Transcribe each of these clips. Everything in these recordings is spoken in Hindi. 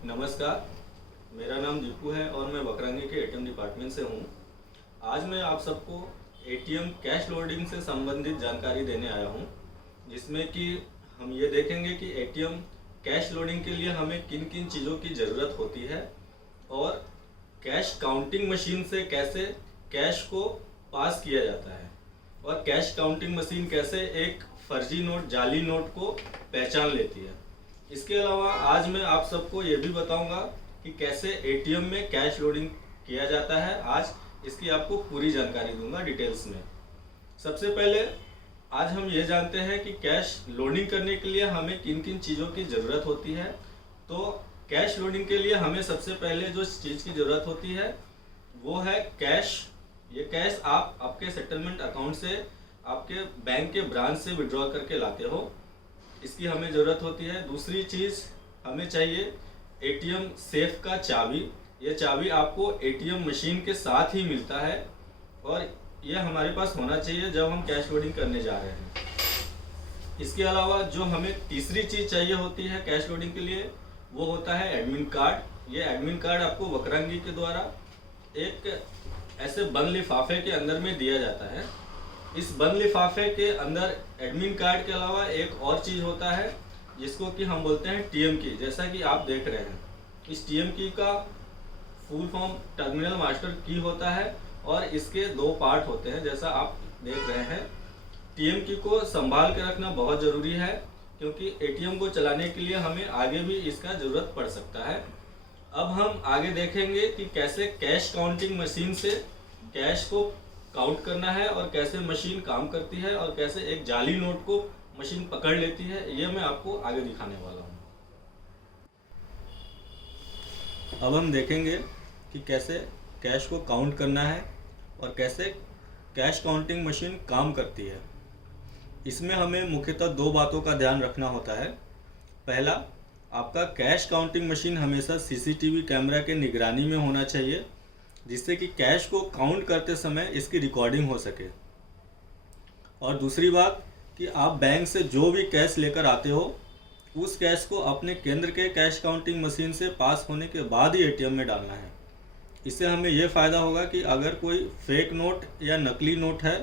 नमस्कार, मेरा नाम दीपू है और मैं बकरंगी के एटीएम डिपार्टमेंट से हूँ। आज मैं आप सबको एटीएम कैश लोडिंग से संबंधित जानकारी देने आया हूँ, जिसमें कि हम ये देखेंगे कि एटीएम कैश लोडिंग के लिए हमें किन किन चीज़ों की ज़रूरत होती है और कैश काउंटिंग मशीन से कैसे कैश को पास किया जाता है और कैश काउंटिंग मशीन कैसे एक फर्जी नोट, जाली नोट को पहचान लेती है। इसके अलावा आज मैं आप सबको ये भी बताऊंगा कि कैसे एटीएम में कैश लोडिंग किया जाता है। आज इसकी आपको पूरी जानकारी दूंगा डिटेल्स में। सबसे पहले आज हम ये जानते हैं कि कैश लोडिंग करने के लिए हमें किन किन चीज़ों की ज़रूरत होती है। तो कैश लोडिंग के लिए हमें सबसे पहले जो चीज़ की ज़रूरत होती है वो है कैश। ये कैश आप आपके सेटलमेंट अकाउंट से आपके बैंक के ब्रांच से विड्रॉ करके लाते हो, इसकी हमें ज़रूरत होती है। दूसरी चीज़ हमें चाहिए एटीएम सेफ का चाबी। ये चाबी आपको एटीएम मशीन के साथ ही मिलता है और ये हमारे पास होना चाहिए जब हम कैश लोडिंग करने जा रहे हैं। इसके अलावा जो हमें तीसरी चीज़ चाहिए होती है कैश लोडिंग के लिए वो होता है एडमिन कार्ड। ये एडमिन कार्ड आपको बकरंगी के द्वारा एक ऐसे बंद लिफाफे के अंदर में दिया जाता है। इस बंद लिफाफे के अंदर एडमिन कार्ड के अलावा एक और चीज़ होता है जिसको कि हम बोलते हैं टीएम की। जैसा कि आप देख रहे हैं, इस टीएम की का फुल फॉर्म टर्मिनल मास्टर की होता है और इसके दो पार्ट होते हैं जैसा आप देख रहे हैं। टीएम की को संभाल के रखना बहुत ज़रूरी है क्योंकि एटीएम को चलाने के लिए हमें आगे भी इसका ज़रूरत पड़ सकता है। अब हम आगे देखेंगे कि कैसे कैश काउंटिंग मशीन से कैश को काउंट करना है और कैसे मशीन काम करती है और कैसे एक जाली नोट को मशीन पकड़ लेती है, ये मैं आपको आगे दिखाने वाला हूँ। अब हम देखेंगे कि कैसे कैश को काउंट करना है और कैसे कैश काउंटिंग मशीन काम करती है। इसमें हमें मुख्यतः दो बातों का ध्यान रखना होता है। पहला, आपका कैश काउंटिंग मशीन हमेशा सीसीटीवी कैमरा के निगरानी में होना चाहिए जिससे कि कैश को काउंट करते समय इसकी रिकॉर्डिंग हो सके। और दूसरी बात कि आप बैंक से जो भी कैश लेकर आते हो उस कैश को अपने केंद्र के कैश काउंटिंग मशीन से पास होने के बाद ही एटीएम में डालना है। इससे हमें यह फ़ायदा होगा कि अगर कोई फेक नोट या नकली नोट है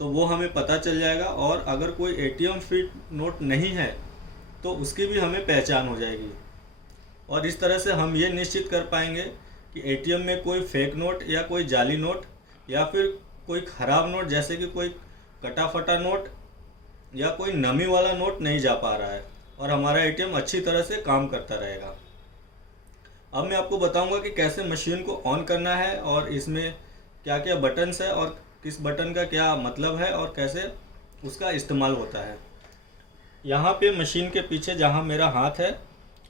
तो वो हमें पता चल जाएगा और अगर कोई एटीएम फिट नोट नहीं है तो उसकी भी हमें पहचान हो जाएगी। और इस तरह से हम ये निश्चित कर पाएंगे कि एटीएम में कोई फेक नोट या कोई जाली नोट या फिर कोई ख़राब नोट जैसे कि कोई कटा फटा नोट या कोई नमी वाला नोट नहीं जा पा रहा है और हमारा एटीएम अच्छी तरह से काम करता रहेगा। अब मैं आपको बताऊंगा कि कैसे मशीन को ऑन करना है और इसमें क्या क्या बटन्स है और किस बटन का क्या मतलब है और कैसे उसका इस्तेमाल होता है। यहाँ पे मशीन के पीछे जहाँ मेरा हाथ है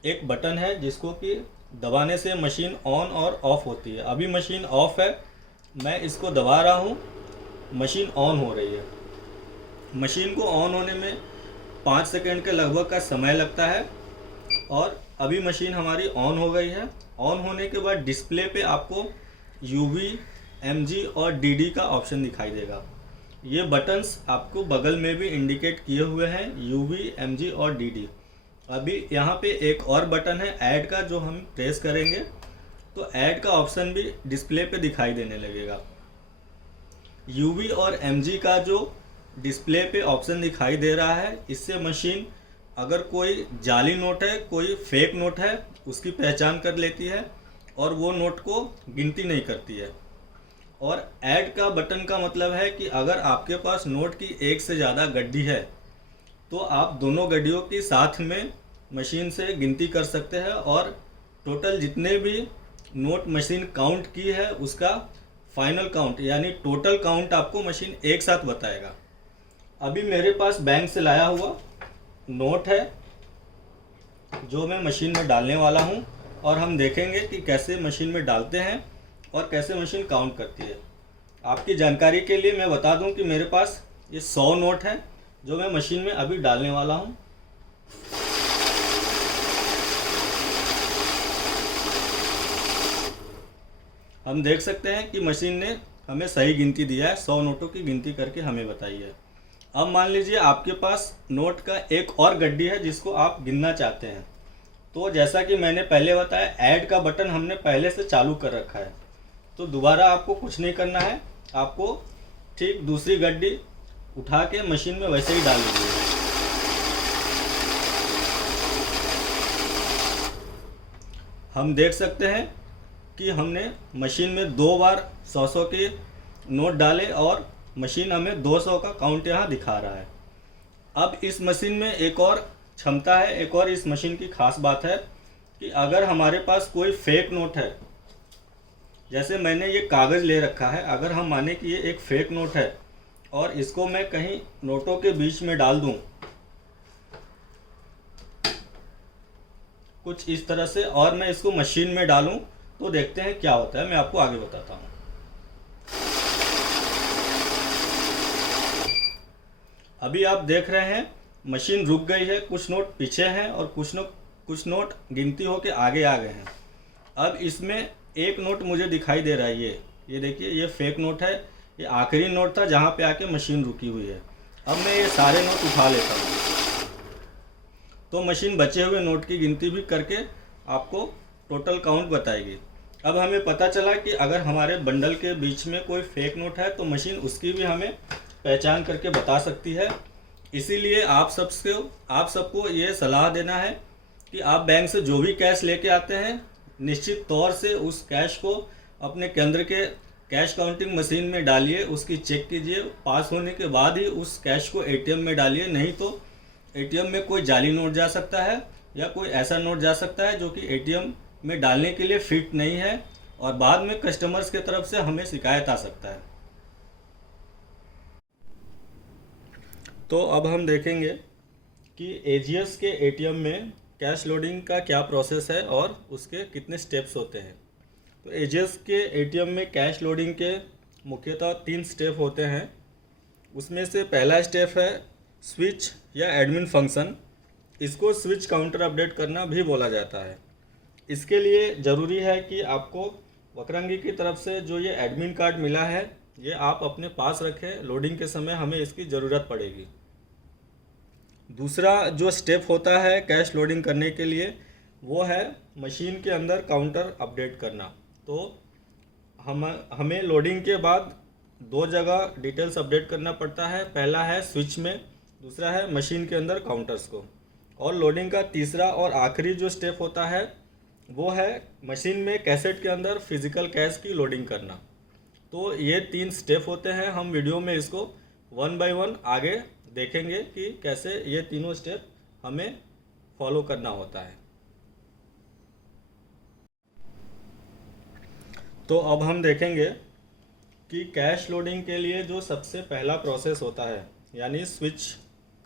एक बटन है जिसको कि दबाने से मशीन ऑन और ऑफ होती है। अभी मशीन ऑफ है, मैं इसको दबा रहा हूँ, मशीन ऑन हो रही है। मशीन को ऑन होने में 5 सेकंड के लगभग का समय लगता है और अभी मशीन हमारी ऑन हो गई है। ऑन होने के बाद डिस्प्ले पे आपको UV, MG और DD का ऑप्शन दिखाई देगा। ये बटन्स आपको बगल में भी इंडिकेट किए हुए हैं, UV, MG और DD। अभी यहाँ पे एक और बटन है ऐड का, जो हम प्रेस करेंगे तो ऐड का ऑप्शन भी डिस्प्ले पे दिखाई देने लगेगा। UV और MG का जो डिस्प्ले पे ऑप्शन दिखाई दे रहा है, इससे मशीन अगर कोई जाली नोट है, कोई फेक नोट है, उसकी पहचान कर लेती है और वो नोट को गिनती नहीं करती है। और ऐड का बटन का मतलब है कि अगर आपके पास नोट की एक से ज़्यादा गड्डी है तो आप दोनों गड्डियों की साथ में मशीन से गिनती कर सकते हैं और टोटल जितने भी नोट मशीन काउंट की है उसका फाइनल काउंट यानी टोटल काउंट आपको मशीन एक साथ बताएगा। अभी मेरे पास बैंक से लाया हुआ नोट है जो मैं मशीन में डालने वाला हूं और हम देखेंगे कि कैसे मशीन में डालते हैं और कैसे मशीन काउंट करती है। आपकी जानकारी के लिए मैं बता दूं कि मेरे पास ये 100 नोट है जो मैं मशीन में अभी डालने वाला हूं। हम देख सकते हैं कि मशीन ने हमें सही गिनती दिया है, 100 नोटों की गिनती करके हमें बताई है। अब मान लीजिए आपके पास नोट का एक और गड्डी है जिसको आप गिनना चाहते हैं, तो जैसा कि मैंने पहले बताया, ऐड का बटन हमने पहले से चालू कर रखा है, तो दोबारा आपको कुछ नहीं करना है। आपको ठीक दूसरी गड्डी उठा के मशीन में वैसे ही डाल दीजिए। हम देख सकते हैं कि हमने मशीन में 2 बार 100 के नोट डाले और मशीन हमें 200 का काउंट यहाँ दिखा रहा है। अब इस मशीन में एक और क्षमता है, एक और इस मशीन की खास बात है कि अगर हमारे पास कोई फेक नोट है, जैसे मैंने ये कागज़ ले रखा है, अगर हम माने कि ये एक फेक नोट है और इसको मैं कहीं नोटों के बीच में डाल दूं कुछ इस तरह से, और मैं इसको मशीन में डालूं, तो देखते हैं क्या होता है। मैं आपको आगे बताता हूं। अभी आप देख रहे हैं मशीन रुक गई है, कुछ नोट पीछे हैं और कुछ नोट गिनती होके आगे आ गए हैं। अब इसमें एक नोट मुझे दिखाई दे रहा है, ये देखिए, ये फेक नोट है। ये आखिरी नोट था जहाँ पे आके मशीन रुकी हुई है। अब मैं ये सारे नोट उठा लेता हूँ, तो मशीन बचे हुए नोट की गिनती भी करके आपको टोटल काउंट बताएगी। अब हमें पता चला कि अगर हमारे बंडल के बीच में कोई फेक नोट है तो मशीन उसकी भी हमें पहचान करके बता सकती है। इसीलिए आप सबको ये सलाह देना है कि आप बैंक से जो भी कैश लेके आते हैं, निश्चित तौर से उस कैश को अपने केंद्र के कैश काउंटिंग मशीन में डालिए, उसकी चेक कीजिए, पास होने के बाद ही उस कैश को एटीएम में डालिए। नहीं तो एटीएम में कोई जाली नोट जा सकता है या कोई ऐसा नोट जा सकता है जो कि एटीएम में डालने के लिए फिट नहीं है, और बाद में कस्टमर्स की तरफ से हमें शिकायत आ सकता है। तो अब हम देखेंगे कि एजीएस के एटीएम में कैश लोडिंग का क्या प्रोसेस है और उसके कितने स्टेप्स होते हैं। तो एजीएस के एटीएम में कैश लोडिंग के मुख्यतः 3 स्टेप होते हैं। उसमें से पहला स्टेप है स्विच या एडमिन फंक्शन। इसको स्विच काउंटर अपडेट करना भी बोला जाता है। इसके लिए ज़रूरी है कि आपको वक्रांगी की तरफ से जो ये एडमिन कार्ड मिला है, ये आप अपने पास रखें। लोडिंग के समय हमें इसकी ज़रूरत पड़ेगी। दूसरा जो स्टेप होता है कैश लोडिंग करने के लिए, वो है मशीन के अंदर काउंटर अपडेट करना। तो हमें लोडिंग के बाद 2 जगह डिटेल्स अपडेट करना पड़ता है। पहला है स्विच में, दूसरा है मशीन के अंदर काउंटर्स को। और लोडिंग का तीसरा और आखिरी जो स्टेप होता है वो है मशीन में कैसेट के अंदर फिजिकल कैश की लोडिंग करना। तो ये 3 स्टेप होते हैं। हम वीडियो में इसको 1 बाय 1 आगे देखेंगे कि कैसे ये तीनों स्टेप हमें फॉलो करना होता है। तो अब हम देखेंगे कि कैश लोडिंग के लिए जो सबसे पहला प्रोसेस होता है, यानी स्विच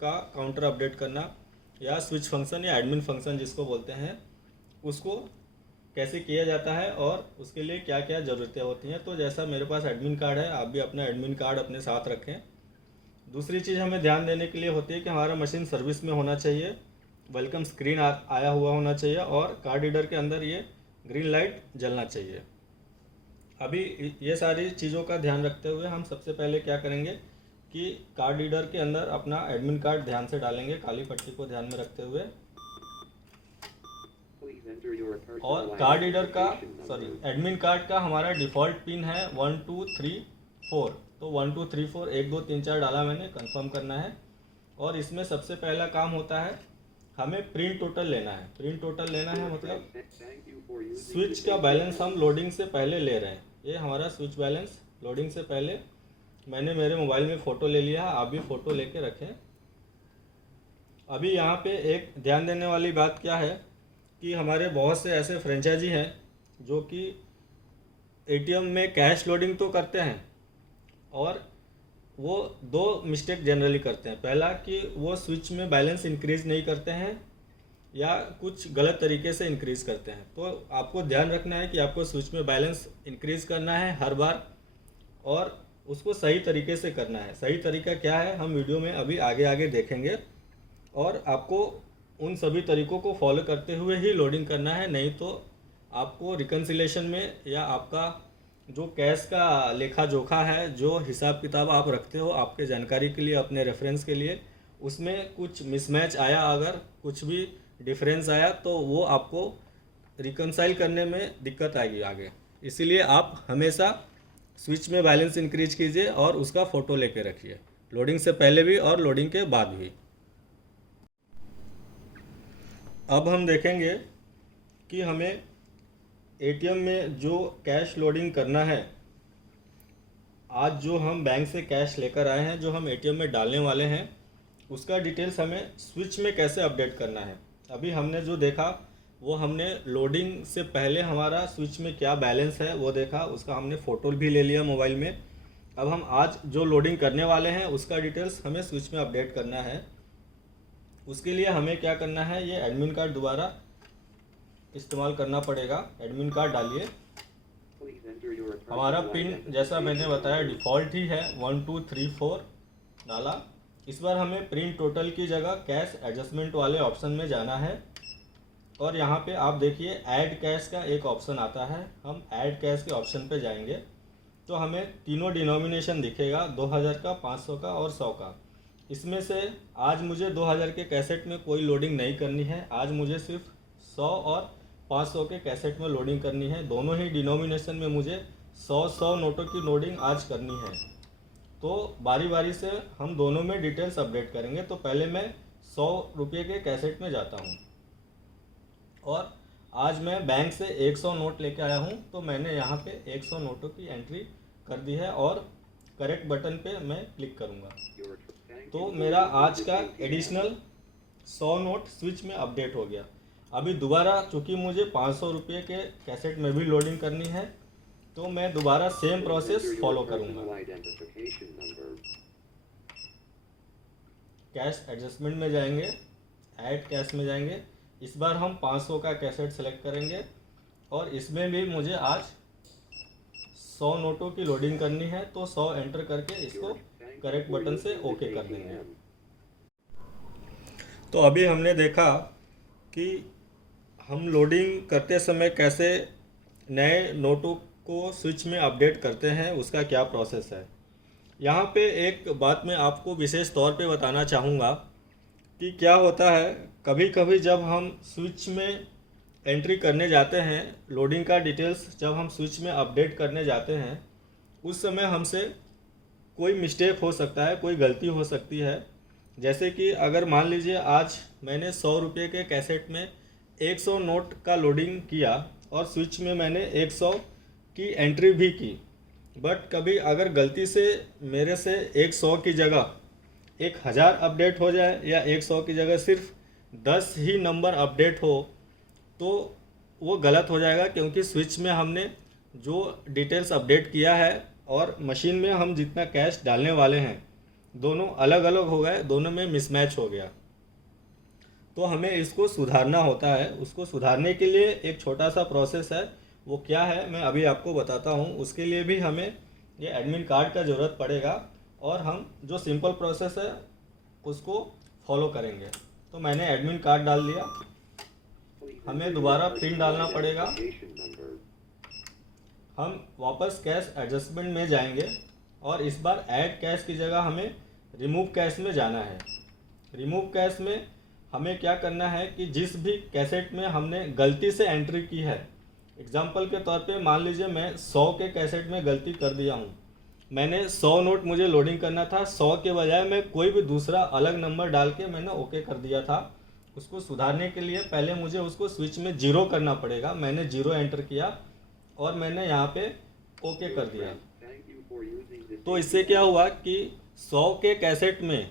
का काउंटर अपडेट करना या स्विच फंक्शन या एडमिन फंक्शन जिसको बोलते हैं, उसको कैसे किया जाता है और उसके लिए क्या क्या ज़रूरतें होती हैं। तो जैसा मेरे पास एडमिन कार्ड है, आप भी अपना एडमिन कार्ड अपने साथ रखें। दूसरी चीज़ हमें ध्यान देने के लिए होती है कि हमारा मशीन सर्विस में होना चाहिए, वेलकम स्क्रीन आया हुआ होना चाहिए और कार्ड रीडर के अंदर ये ग्रीन लाइट जलना चाहिए। अभी ये सारी चीज़ों का ध्यान रखते हुए हम सबसे पहले क्या करेंगे कि कार्ड रीडर के अंदर अपना एडमिन कार्ड ध्यान से डालेंगे, काली पट्टी को ध्यान में रखते हुए। और कार्ड रीडर का एडमिन कार्ड का हमारा डिफ़ॉल्ट पिन है 1 2 3 4। तो 1 2 3 4 1 2 3 4 डाला मैंने, कंफर्म करना है। और इसमें सबसे पहला काम होता है हमें प्रिंट टोटल लेना है। प्रिंट टोटल लेना है मतलब स्विच का बैलेंस हम लोडिंग से पहले ले रहे हैं। ये हमारा स्विच बैलेंस लोडिंग से पहले मैंने मेरे मोबाइल में फ़ोटो ले लिया है, आप भी फ़ोटो लेके रखें। अभी यहाँ पे एक ध्यान देने वाली बात क्या है कि हमारे बहुत से ऐसे फ्रेंचाइजी हैं जो कि एटीएम में कैश लोडिंग तो करते हैं और वो 2 मिस्टेक जनरली करते हैं। पहला कि वो स्विच में बैलेंस इंक्रीज़ नहीं करते हैं या कुछ गलत तरीके से इंक्रीज़ करते हैं। तो आपको ध्यान रखना है कि आपको स्विच में बैलेंस इंक्रीज़ करना है हर बार, और उसको सही तरीके से करना है। सही तरीका क्या है हम वीडियो में अभी आगे आगे देखेंगे, और आपको उन सभी तरीकों को फॉलो करते हुए ही लोडिंग करना है। नहीं तो आपको रिकन्सिलेशन में या आपका जो कैश का लेखा जोखा है, जो हिसाब किताब आप रखते हो आपके जानकारी के लिए, अपने रेफरेंस के लिए, उसमें कुछ मिसमैच आया, अगर कुछ भी डिफरेंस आया तो वो आपको रिकनसाइल करने में दिक्कत आएगी आगे। इसीलिए आप हमेशा स्विच में बैलेंस इंक्रीज कीजिए और उसका फ़ोटो लेके रखिए, लोडिंग से पहले भी और लोडिंग के बाद भी। अब हम देखेंगे कि हमें एटीएम में जो कैश लोडिंग करना है, आज जो हम बैंक से कैश लेकर आए हैं, जो हम एटीएम में डालने वाले हैं, उसका डिटेल्स हमें स्विच में कैसे अपडेट करना है। अभी हमने जो देखा वो हमने लोडिंग से पहले हमारा स्विच में क्या बैलेंस है वो देखा, उसका हमने फ़ोटो भी ले लिया मोबाइल में। अब हम आज जो लोडिंग करने वाले हैं उसका डिटेल्स हमें स्विच में अपडेट करना है। उसके लिए हमें क्या करना है, ये एडमिन कार्ड दोबारा इस्तेमाल करना पड़ेगा। एडमिन कार्ड डालिए। हमारा पिन जैसा मैंने बताया डिफ़ॉल्ट ही है 1234 डाला। इस बार हमें प्रिंट टोटल की जगह कैश एडजस्टमेंट वाले ऑप्शन में जाना है और यहाँ पे आप देखिए ऐड कैश का एक ऑप्शन आता है। हम ऐड कैश के ऑप्शन पे जाएंगे तो हमें तीनों डिनोमिनेशन दिखेगा, 2000 का, 500 का और 100 का। इसमें से आज मुझे 2000 के कैसेट में कोई लोडिंग नहीं करनी है, आज मुझे सिर्फ 100 और 500 के कैसेट में लोडिंग करनी है। दोनों ही डिनोमिनेशन में मुझे 100 नोटों की लोडिंग आज करनी है। तो बारी बारी से हम दोनों में डिटेल्स अपडेट करेंगे। तो पहले मैं 100 रुपये के कैसेट में जाता हूँ और आज मैं बैंक से 100 नोट लेके आया हूँ। तो मैंने यहाँ पे 100 नोटों की एंट्री कर दी है और करेक्ट बटन पे मैं क्लिक करूँगा। तो मेरा आज का एडिशनल 100 नोट स्विच में अपडेट हो गया। अभी दोबारा चूँकि मुझे 500 रुपये के कैसेट में भी लोडिंग करनी है तो मैं दोबारा सेम प्रोसेस फॉलो करूँगा। कैश एडजस्टमेंट में जाएंगे, ऐड कैश में जाएंगे। इस बार हम 500 का कैसेट सेलेक्ट करेंगे और इसमें भी मुझे आज 100 नोटों की लोडिंग करनी है। तो 100 एंटर करके इसको करेक्ट बटन से ओके कर देंगे। तो अभी हमने देखा कि हम लोडिंग करते समय कैसे नए नोटों को स्विच में अपडेट करते हैं, उसका क्या प्रोसेस है। यहाँ पे एक बात मैं आपको विशेष तौर पे बताना चाहूँगा कि क्या होता है, कभी कभी जब हम स्विच में एंट्री करने जाते हैं, लोडिंग का डिटेल्स जब हम स्विच में अपडेट करने जाते हैं, उस समय हमसे कोई मिस्टेक हो सकता है, कोई गलती हो सकती है। जैसे कि अगर मान लीजिए आज मैंने 100 रुपये के कैसेट में 100 नोट का लोडिंग किया और स्विच में मैंने 100 की एंट्री भी की, बट कभी अगर गलती से मेरे से 100 की जगह 1000 अपडेट हो जाए या 100 की जगह सिर्फ 10 ही नंबर अपडेट हो तो वो गलत हो जाएगा, क्योंकि स्विच में हमने जो डिटेल्स अपडेट किया है और मशीन में हम जितना कैश डालने वाले हैं दोनों अलग अलग हो गए, दोनों में मिसमैच हो गया। तो हमें इसको सुधारना होता है। उसको सुधारने के लिए एक छोटा सा प्रोसेस है, वो क्या है मैं अभी आपको बताता हूँ। उसके लिए भी हमें ये एडमिन कार्ड का ज़रूरत पड़ेगा और हम जो सिंपल प्रोसेस है उसको फॉलो करेंगे। तो मैंने एडमिन कार्ड डाल दिया, हमें दोबारा पिन डालना पड़ेगा। हम वापस कैश एडजस्टमेंट में जाएंगे और इस बार ऐड कैश की जगह हमें रिमूव कैश में जाना है। रिमूव कैश में हमें क्या करना है कि जिस भी कैसेट में हमने गलती से एंट्री की है, एग्जाम्पल के तौर पे मान लीजिए मैं 100 के कैसेट में गलती कर दिया हूँ, मैंने 100 नोट मुझे लोडिंग करना था, 100 के बजाय मैं कोई भी दूसरा अलग नंबर डाल के मैंने ओके कर दिया था। उसको सुधारने के लिए पहले मुझे उसको स्विच में 0 करना पड़ेगा। मैंने 0 एंटर किया और मैंने यहाँ पे ओके कर दिया। तो इससे क्या हुआ कि 100 के कैसेट में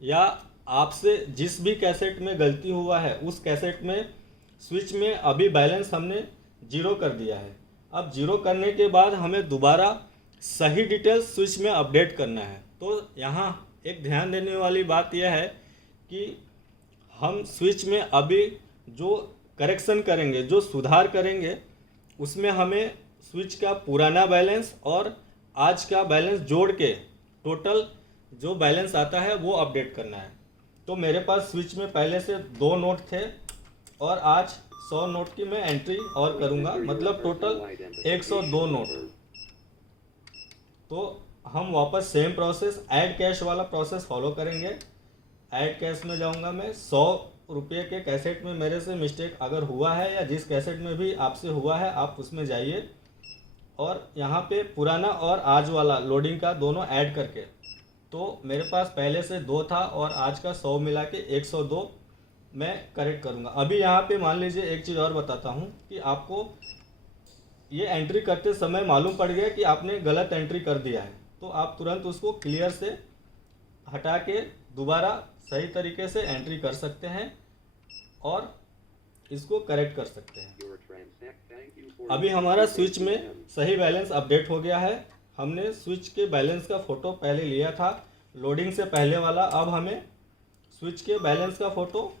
या आपसे जिस भी कैसेट में गलती हुआ है उस कैसेट में स्विच में अभी बैलेंस हमने 0 कर दिया है। अब 0 करने के बाद हमें दोबारा सही डिटेल्स स्विच में अपडेट करना है। तो यहाँ एक ध्यान देने वाली बात यह है कि हम स्विच में अभी जो करेक्शन करेंगे, जो सुधार करेंगे, उसमें हमें स्विच का पुराना बैलेंस और आज का बैलेंस जोड़ के टोटल जो बैलेंस आता है वो अपडेट करना है। तो मेरे पास स्विच में पहले से 2 नोट थे और आज 100 नोट की मैं एंट्री और करूंगा, मतलब टोटल 102 नोट। तो हम वापस सेम प्रोसेस ऐड कैश वाला प्रोसेस फॉलो करेंगे। ऐड कैश में जाऊंगा मैं, 100 रुपये के कैसेट में मेरे से मिस्टेक अगर हुआ है या जिस कैसेट में भी आपसे हुआ है आप उसमें जाइए और यहाँ पे पुराना और आज वाला लोडिंग का दोनों ऐड करके, तो मेरे पास पहले से 2 था और आज का 100 मिला के 102 मैं करेक्ट करूँगा। अभी यहाँ पे मान लीजिए एक चीज़ और बताता हूँ कि आपको ये एंट्री करते समय मालूम पड़ गया कि आपने गलत एंट्री कर दिया है, तो आप तुरंत उसको क्लियर से हटा के दोबारा सही तरीके से एंट्री कर सकते हैं और इसको करेक्ट कर सकते हैं। अभी हमारा स्विच में सही बैलेंस अपडेट हो गया है। हमने स्विच के बैलेंस का फ़ोटो पहले लिया था लोडिंग से पहले वाला, अब हमें स्विच के बैलेंस का फ़ोटो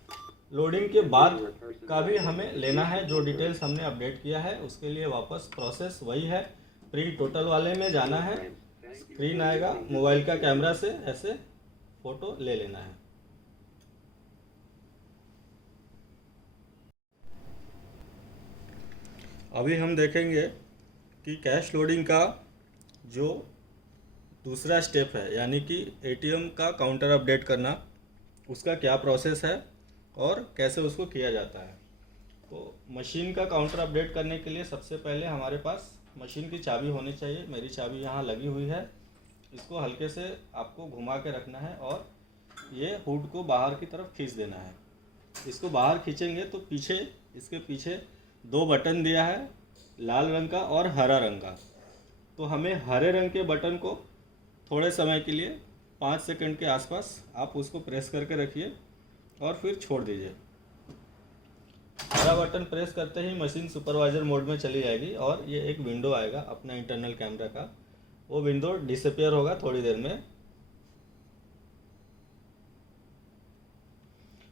लोडिंग के बाद का भी हमें लेना है। जो डिटेल्स हमने अपडेट किया है उसके लिए वापस प्रोसेस वही है, प्रिंट टोटल वाले में जाना है, स्क्रीन आएगा, मोबाइल का कैमरा से ऐसे फ़ोटो ले लेना है। अभी हम देखेंगे कि कैश लोडिंग का जो दूसरा स्टेप है यानी कि एटीएम का काउंटर अपडेट करना, उसका क्या प्रोसेस है और कैसे उसको किया जाता है। तो मशीन का काउंटर अपडेट करने के लिए सबसे पहले हमारे पास मशीन की चाबी होनी चाहिए। मेरी चाबी यहाँ लगी हुई है, इसको हल्के से आपको घुमा के रखना है और ये हुड को बाहर की तरफ खींच देना है। इसको बाहर खींचेंगे तो पीछे, इसके पीछे 2 बटन दिया है, लाल रंग का और हरा रंग का। तो हमें हरे रंग के बटन को थोड़े समय के लिए 5 सेकंड के आसपास आप उसको प्रेस करके रखिए और फिर छोड़ दीजिए। हरा बटन प्रेस करते ही मशीन सुपरवाइजर मोड में चली जाएगी और ये एक विंडो आएगा अपना इंटरनल कैमरा का, वो विंडो डिसअपियर होगा थोड़ी देर में।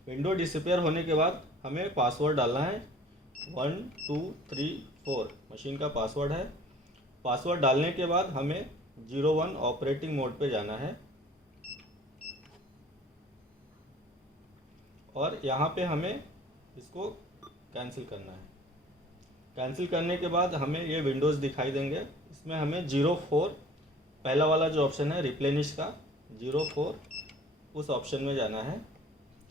विंडो डिसअपियर होने के बाद हमें पासवर्ड डालना है, 1 2 3 4 मशीन का पासवर्ड है। पासवर्ड डालने के बाद हमें 01 ऑपरेटिंग मोड पे जाना है और यहाँ पे हमें इसको कैंसिल करना है। कैंसिल करने के बाद हमें ये विंडोज़ दिखाई देंगे, इसमें हमें 04 पहला वाला जो ऑप्शन है रिप्लेनिश का 04 उस ऑप्शन में जाना है।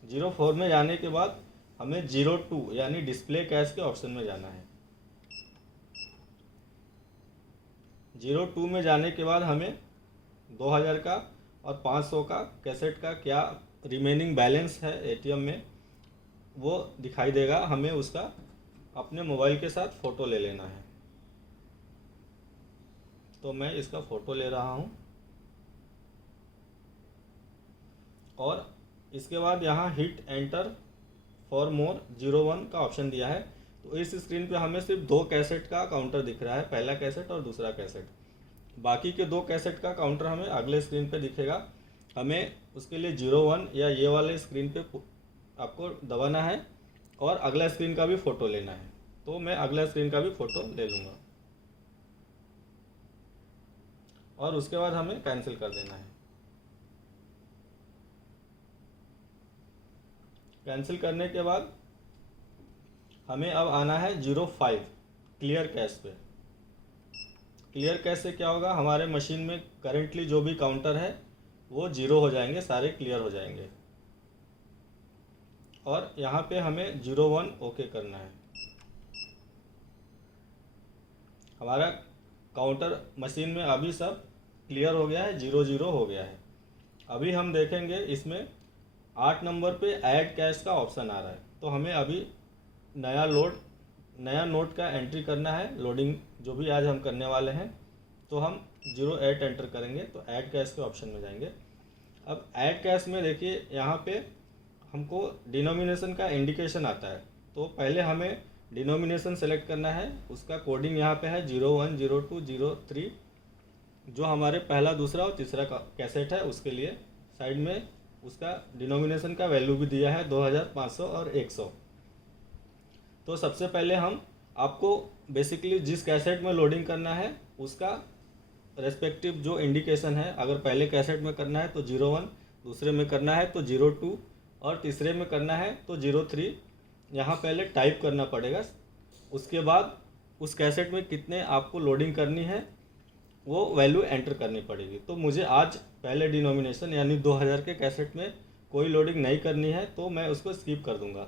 04 में जाने के बाद हमें 02 यानी डिस्प्ले कैश के ऑप्शन में जाना है। 02 में जाने के बाद हमें 2000 का और 500 का कैसेट का क्या रिमेनिंग बैलेंस है एटीएम में वो दिखाई देगा। हमें उसका अपने मोबाइल के साथ फ़ोटो ले लेना है। तो मैं इसका फ़ोटो ले रहा हूँ और इसके बाद यहाँ हिट एंटर फॉर मोर 01 का ऑप्शन दिया है। तो इस स्क्रीन पे हमें सिर्फ 2 कैसेट का काउंटर दिख रहा है, पहला कैसेट और दूसरा कैसेट। बाकी के 2 कैसेट का काउंटर हमें अगले स्क्रीन पे दिखेगा। हमें उसके लिए 01 या ये वाले स्क्रीन पे आपको दबाना है और अगला स्क्रीन का भी फ़ोटो लेना है। तो मैं अगला स्क्रीन का भी फ़ोटो ले लूँगा और उसके बाद हमें कैंसिल कर देना है। कैंसिल करने के बाद हमें अब आना है 05 क्लियर कैश पे। क्लियर कैश से क्या होगा, हमारे मशीन में करेंटली जो भी काउंटर है वो 0 हो जाएंगे, सारे क्लियर हो जाएंगे और यहाँ पे हमें 01 ओके करना है। हमारा काउंटर मशीन में अभी सब क्लियर हो गया है, 00 हो गया है। अभी हम देखेंगे इसमें 8 नंबर पे ऐड कैश का ऑप्शन आ रहा है। तो हमें अभी नया नोट का एंट्री करना है, लोडिंग जो भी आज हम करने वाले हैं। तो हम 08 एंटर करेंगे तो ऐड कैश के ऑप्शन में जाएंगे। अब ऐड कैश में देखिए यहाँ पे हमको डिनोमिनेशन का इंडिकेशन आता है। तो पहले हमें डिनोमिनेशन सेलेक्ट करना है, उसका कोडिंग यहाँ पे है 01 02 03, जो हमारे पहला दूसरा और तीसरा कैसेट है उसके लिए साइड में उसका डिनोमिनेशन का वैल्यू भी दिया है 2000, 500 और 100। तो सबसे पहले हम आपको बेसिकली जिस कैसेट में लोडिंग करना है उसका रेस्पेक्टिव जो इंडिकेशन है, अगर पहले कैसेट में करना है तो 01, दूसरे में करना है तो 02 और तीसरे में करना है तो 03, यहाँ पहले टाइप करना पड़ेगा। उसके बाद उस कैसेट में कितने आपको लोडिंग करनी है वो वैल्यू एंटर करनी पड़ेगी। तो मुझे आज पहले डिनोमिनेशन यानी 2000 के कैसेट में कोई लोडिंग नहीं करनी है तो मैं उसको स्किप कर दूंगा।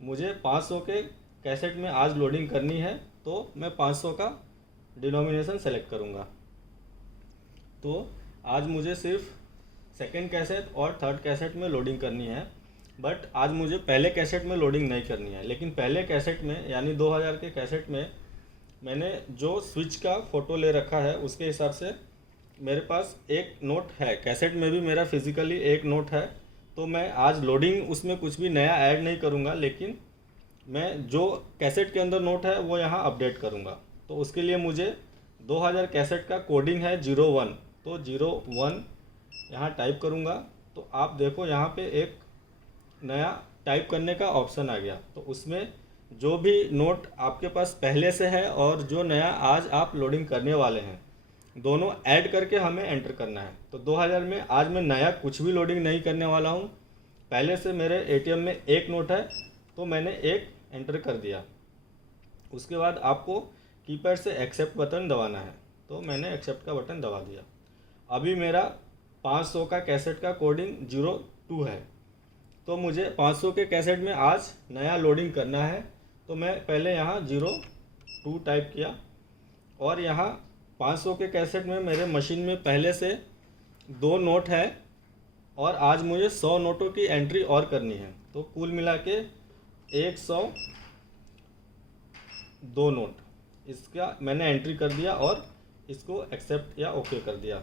मुझे 500 के कैसेट में आज लोडिंग करनी है तो मैं 500 का डिनोमिनेशन सेलेक्ट करूंगा। तो आज मुझे सिर्फ सेकंड कैसेट और थर्ड कैसेट में लोडिंग करनी है, बट आज मुझे पहले कैसेट में लोडिंग नहीं करनी है। लेकिन पहले कैसेट में यानी 2000 के कैसेट में मैंने जो स्विच का फ़ोटो ले रखा है उसके हिसाब से मेरे पास एक नोट है, कैसेट में भी मेरा फिज़िकली एक नोट है। तो मैं आज लोडिंग उसमें कुछ भी नया ऐड नहीं करूँगा, लेकिन मैं जो कैसेट के अंदर नोट है वो यहाँ अपडेट करूँगा। तो उसके लिए मुझे 2000 कैसेट का कोडिंग है 01, तो 01 यहाँ टाइप करूँगा। तो आप देखो यहाँ पे एक नया टाइप करने का ऑप्शन आ गया। तो उसमें जो भी नोट आपके पास पहले से है और जो नया आज आप लोडिंग करने वाले हैं, दोनों ऐड करके हमें एंटर करना है। तो 2000 में आज मैं नया कुछ भी लोडिंग नहीं करने वाला हूँ। पहले से मेरे एटीएम में एक नोट है तो मैंने एक एंटर कर दिया। उसके बाद आपको कीपैड से एक्सेप्ट बटन दबाना है, तो मैंने एक्सेप्ट का बटन दबा दिया। अभी मेरा 500 का कैसेट का कोडिंग 02 है, तो मुझे 500 के कैसेट में आज नया लोडिंग करना है। तो मैं पहले यहाँ 02 टाइप किया और यहाँ 500 के कैसेट में मेरे मशीन में पहले से 2 नोट है और आज मुझे 100 नोटों की एंट्री और करनी है। तो कुल मिला के 102 नोट इसका मैंने एंट्री कर दिया और इसको एक्सेप्ट या ओके कर दिया।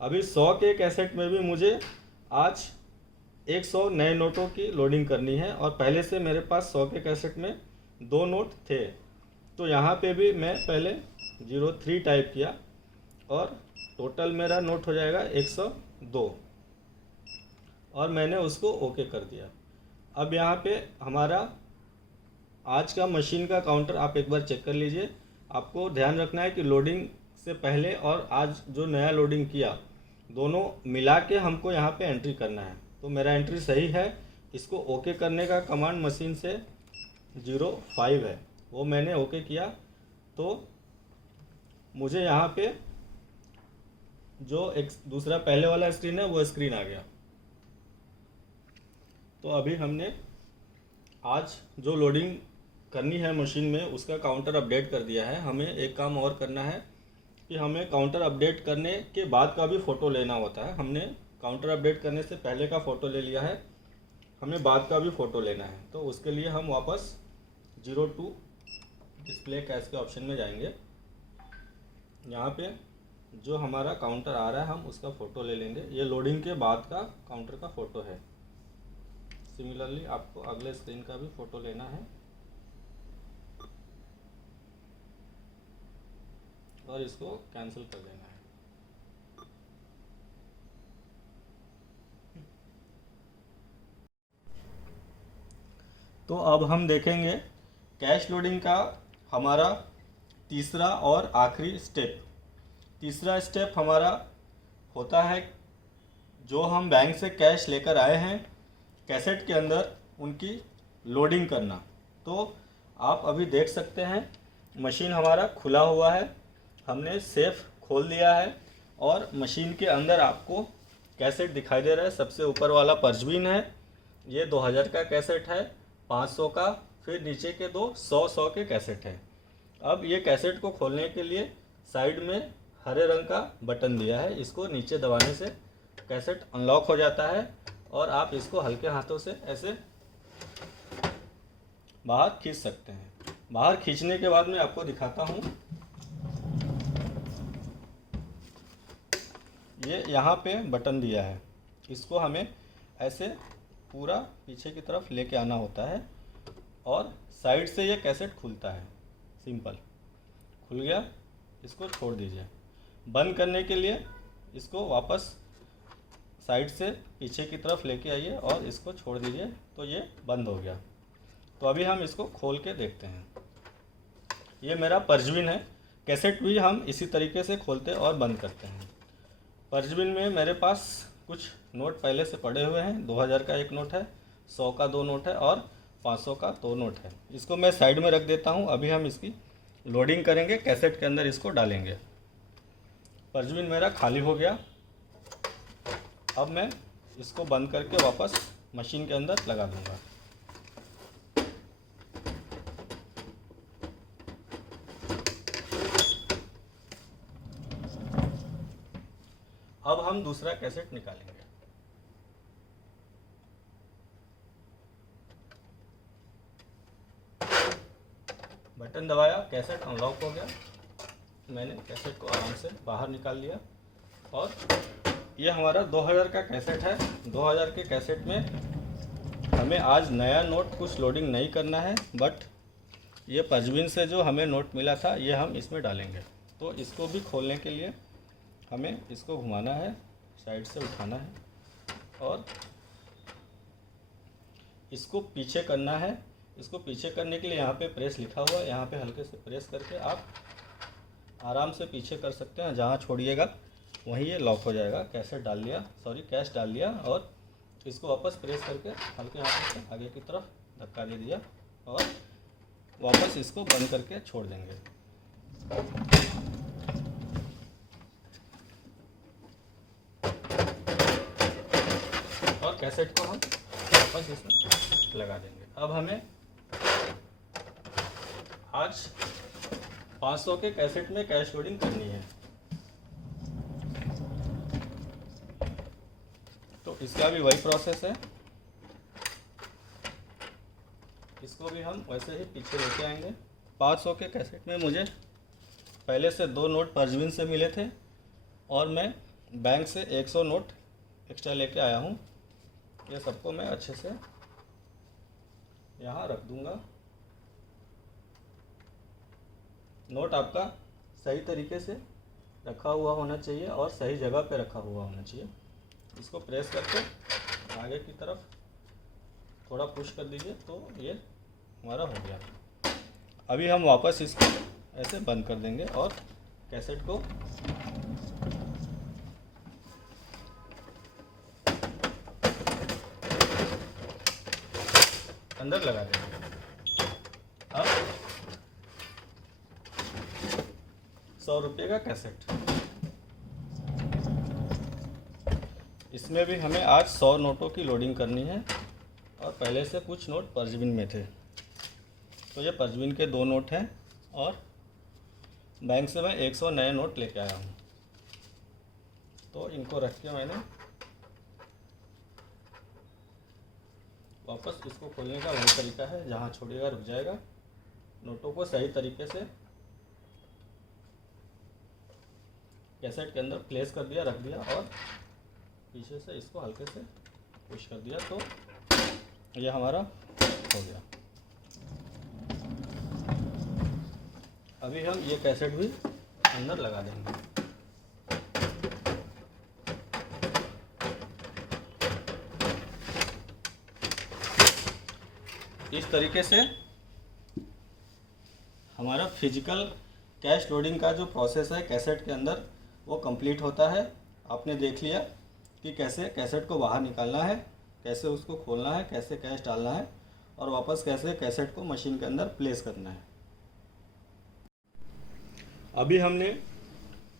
अभी 100 के कैसेट में भी मुझे आज 100 नए नोटों की लोडिंग करनी है और पहले से मेरे पास 100 के कैसेट में 2 नोट थे। तो यहाँ पे भी मैं पहले 03 टाइप किया और टोटल मेरा नोट हो जाएगा 102 और मैंने उसको ओके कर दिया। अब यहाँ पे हमारा आज का मशीन का काउंटर आप एक बार चेक कर लीजिए। आपको ध्यान रखना है कि लोडिंग से पहले और आज जो नया लोडिंग किया दोनों मिला के हमको यहाँ पे एंट्री करना है। तो मेरा एंट्री सही है। इसको ओके करने का कमांड मशीन से 05 है, वो मैंने ओके किया। तो मुझे यहाँ पे जो एक दूसरा पहले वाला स्क्रीन है वो स्क्रीन आ गया। तो अभी हमने आज जो लोडिंग करनी है मशीन में उसका काउंटर अपडेट कर दिया है। हमें एक काम और करना है कि हमें काउंटर अपडेट करने के बाद का भी फ़ोटो लेना होता है। हमने काउंटर अपडेट करने से पहले का फ़ोटो ले लिया है, हमें बाद का भी फ़ोटो लेना है। तो उसके लिए हम वापस 02 डिस्प्ले कैश के ऑप्शन में जाएंगे। यहाँ पे जो हमारा काउंटर आ रहा है हम उसका फ़ोटो ले लेंगे। ये लोडिंग के बाद का काउंटर का फ़ोटो है। सिमिलरली आपको अगले स्क्रीन का भी फ़ोटो लेना है और इसको कैंसिल कर देना है। तो अब हम देखेंगे कैश लोडिंग का हमारा तीसरा और आखिरी स्टेप। तीसरा स्टेप हमारा होता है जो हम बैंक से कैश लेकर आए हैं कैसेट के अंदर उनकी लोडिंग करना। तो आप अभी देख सकते हैं मशीन हमारा खुला हुआ है, हमने सेफ खोल दिया है और मशीन के अंदर आपको कैसेट दिखाई दे रहा है। सबसे ऊपर वाला परचबीन है, ये 2000 का कैसेट है, 500 का, फिर नीचे के दो 100 के कैसेट है। अब ये कैसेट को खोलने के लिए साइड में हरे रंग का बटन दिया है, इसको नीचे दबाने से कैसेट अनलॉक हो जाता है और आप इसको हल्के हाथों से ऐसे बाहर खींच सकते हैं। बाहर खींचने के बाद मैं आपको दिखाता हूँ। ये यहाँ पे बटन दिया है, इसको हमें ऐसे पूरा पीछे की तरफ लेके आना होता है और साइड से ये कैसेट खुलता है। सिंपल खुल गया, इसको छोड़ दीजिए। बंद करने के लिए इसको वापस साइड से पीछे की तरफ लेके आइए और इसको छोड़ दीजिए, तो ये बंद हो गया। तो अभी हम इसको खोल के देखते हैं। ये मेरा परचबीन है। कैसेट भी हम इसी तरीके से खोलते और बंद करते हैं। परचबीन में मेरे पास कुछ नोट पहले से पड़े हुए हैं। 2000 का एक नोट है, 100 का 2 नोट है और 500 का 2 नोट है। इसको मैं साइड में रख देता हूँ। अभी हम इसकी लोडिंग करेंगे, कैसेट के अंदर इसको डालेंगे। परचबीन मेरा खाली हो गया। अब मैं इसको बंद करके वापस मशीन के अंदर लगा दूंगा। अब हम दूसरा कैसेट निकालेंगे। बटन दबाया, कैसेट अनलॉक हो गया। मैंने कैसेट को आराम से बाहर निकाल लिया और ये हमारा 2000 का कैसेट है। 2000 के कैसेट में हमें आज नया नोट कुछ लोडिंग नहीं करना है, बट ये परवीन से जो हमें नोट मिला था ये हम इसमें डालेंगे। तो इसको भी खोलने के लिए हमें इसको घुमाना है, साइड से उठाना है और इसको पीछे करना है। इसको पीछे करने के लिए यहाँ पे प्रेस लिखा हुआ है, यहाँ पे हल्के से प्रेस करके आप आराम से पीछे कर सकते हैं। जहाँ छोड़िएगा वहीं ये लॉक हो जाएगा। कैसेट डाल लिया, कैश डाल लिया और इसको वापस प्रेस करके हल्के हाथ से आगे की तरफ धक्का दे दिया और वापस इसको बंद करके छोड़ देंगे। और कैसेट को हम वापस इसमें लगा देंगे। अब हमें आज 500 के कैसेट में कैश लोडिंग करनी है, तो इसका भी वही प्रोसेस है। इसको भी हम वैसे ही पीछे लेके आएंगे। 500 के कैसेट में मुझे पहले से 2 नोट परवीन से मिले थे और मैं बैंक से 100 नोट एक्स्ट्रा लेके आया हूँ। ये सबको मैं अच्छे से यहाँ रख दूँगा। नोट आपका सही तरीके से रखा हुआ होना चाहिए और सही जगह पे रखा हुआ होना चाहिए। इसको प्रेस करके आगे की तरफ थोड़ा पुश कर दीजिए तो ये हमारा हो गया। अभी हम वापस इसको ऐसे बंद कर देंगे और कैसेट को अंदर लगा देंगे। अब 100 रुपये का कैसेट, इसमें भी हमें आज 100 नोटों की लोडिंग करनी है और पहले से कुछ नोट परवीन में थे। तो ये परवीन के 2 नोट हैं और बैंक से मैं 100 नए नोट लेके आया हूँ। तो इनको रख के मैंने वापस इसको खोलने का वही तरीका है, जहाँ छोड़ेगा रुक जाएगा। नोटों को सही तरीके से कैसेट के अंदर प्लेस कर दिया, रख दिया और पीछे से इसको हल्के से पुश कर दिया तो ये हमारा हो गया। अभी हम ये कैसेट भी अंदर लगा देंगे। इस तरीके से हमारा फिजिकल कैश लोडिंग का जो प्रोसेस है कैसेट के अंदर वो कंप्लीट होता है। आपने देख लिया कि कैसे कैसेट को बाहर निकालना है, कैसे उसको खोलना है, कैसे कैश डालना है और वापस कैसे कैसेट को मशीन के अंदर प्लेस करना है। अभी हमने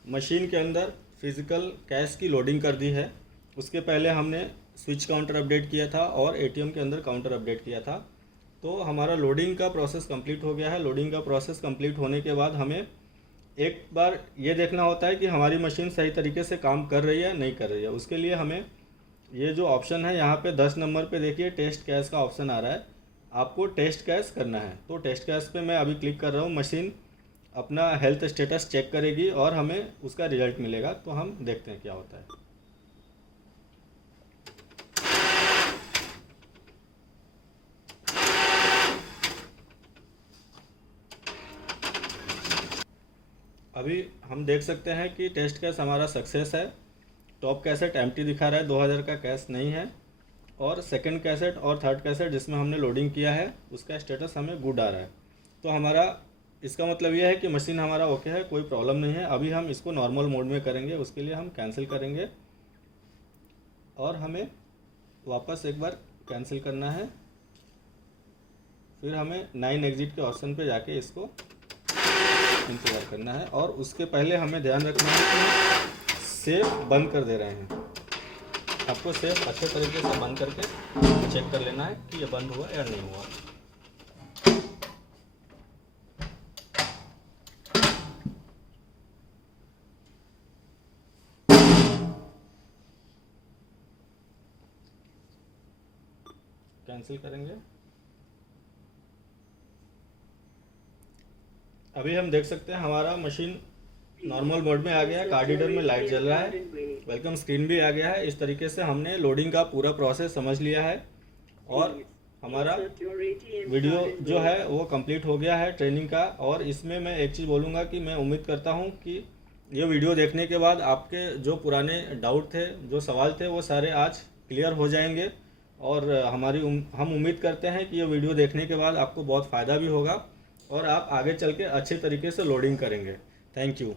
मशीन के अंदर फिजिकल कैश की लोडिंग कर दी है। उसके पहले हमने स्विच काउंटर अपडेट किया था और एटीएम के अंदर काउंटर अपडेट किया था। तो हमारा लोडिंग का प्रोसेस कंप्लीट हो गया है। लोडिंग का प्रोसेस कंप्लीट होने के बाद हमें एक बार ये देखना होता है कि हमारी मशीन सही तरीके से काम कर रही है नहीं कर रही है। उसके लिए हमें ये जो ऑप्शन है यहाँ पे 10 नंबर पे देखिए टेस्ट कैश का ऑप्शन आ रहा है। आपको टेस्ट कैश करना है तो टेस्ट कैश पे मैं अभी क्लिक कर रहा हूँ। मशीन अपना हेल्थ स्टेटस चेक करेगी और हमें उसका रिजल्ट मिलेगा। तो हम देखते हैं क्या होता है। अभी हम देख सकते हैं कि टेस्ट कैश हमारा सक्सेस है। टॉप कैसेट एम्प्टी दिखा रहा है, 2000 का कैश नहीं है। और सेकंड कैसेट और थर्ड कैसेट जिसमें हमने लोडिंग किया है उसका स्टेटस हमें गुड आ रहा है। तो हमारा इसका मतलब यह है कि मशीन हमारा ओके है, कोई प्रॉब्लम नहीं है। अभी हम इसको नॉर्मल मोड में करेंगे, उसके लिए हम कैंसिल करेंगे और हमें वापस एक बार कैंसिल करना है। फिर हमें 9 एग्जिट के ऑप्शन पे जाके इसको इंतज़ार करना है और उसके पहले हमें ध्यान रखना है कि सेव बंद कर दे रहे हैं। आपको सिर्फ अच्छे तरीके से बंद करके चेक कर लेना है कि ये बंद हुआ या नहीं हुआ। कैंसिल करेंगे। अभी हम देख सकते हैं हमारा मशीन नॉर्मल मोड में आ गया है, कार्ड रीडर में लाइट जल रहा है, वेलकम स्क्रीन भी आ गया है। इस तरीके से हमने लोडिंग का पूरा प्रोसेस समझ लिया है और हमारा वीडियो जो है वो कंप्लीट हो गया है ट्रेनिंग का। और इसमें मैं एक चीज़ बोलूँगा कि मैं उम्मीद करता हूँ कि ये वीडियो देखने के बाद आपके जो पुराने डाउट थे, जो सवाल थे, वो सारे आज क्लियर हो जाएंगे। और हम उम्मीद करते हैं कि ये वीडियो देखने के बाद आपको बहुत फ़ायदा भी होगा और आप आगे चल के अच्छे तरीके से लोडिंग करेंगे। Thank you.